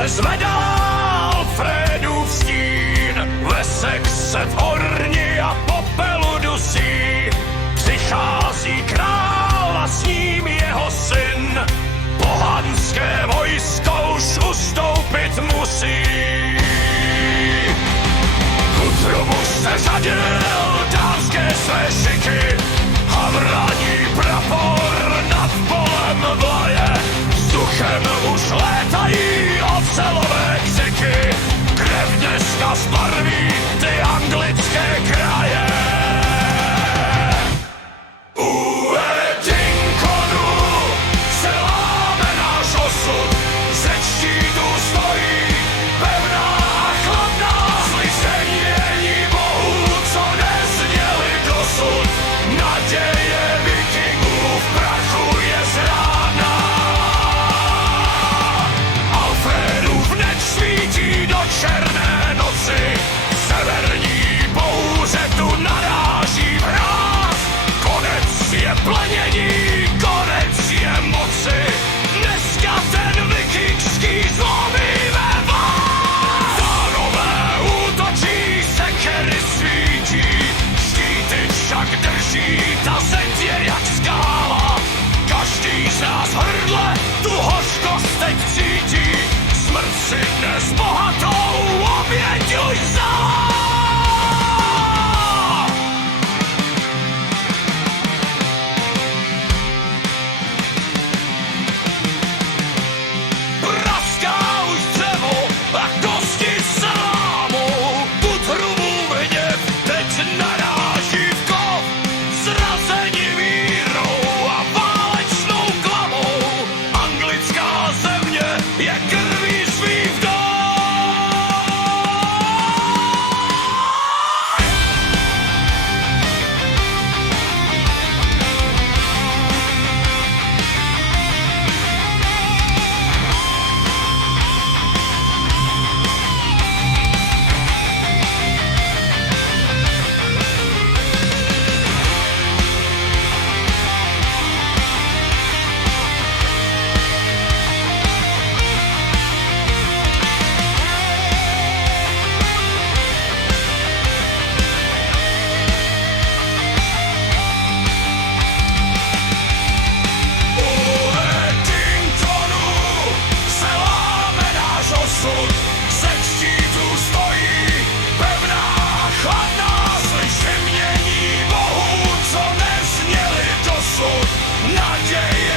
se zvedá Alfredův stín, Wessex se v horni a popelu dusí. Přichází král a s ním jeho syn, pohanské vojsko už ustoupit musí. Guthrum už se řadil dánské své šiky a vrání prapor nad polem vlaje. Vzduchem už létají ocelové křiky, krev dneska zbarví ty anglické kraje. U Edingtonu se láme náš osud, ze štítu stojí pevná a chladná slyšení bohů, co nezněli dosud. Naděje vikingů v prachu je zrádná. Alfredův meč svítí do černé noci, severní bouře tu naráží vráz. Konec je plenění, konec je moci, dneska ten vikingský zlomí ve vás. Dánové útočí, sekery svítí, štíty však drží, ta zeď je jak skála. Každý z nás v hrdle tu hořkost teď cítí, smrt si dnes bohatou oběť už vzala. Praská už dřevo a kosti se lámou, Guthrumův hněv teď naráží v kov, zrazení vírou a válečnou klamou. Anglická země je krví svých vdov. Naděje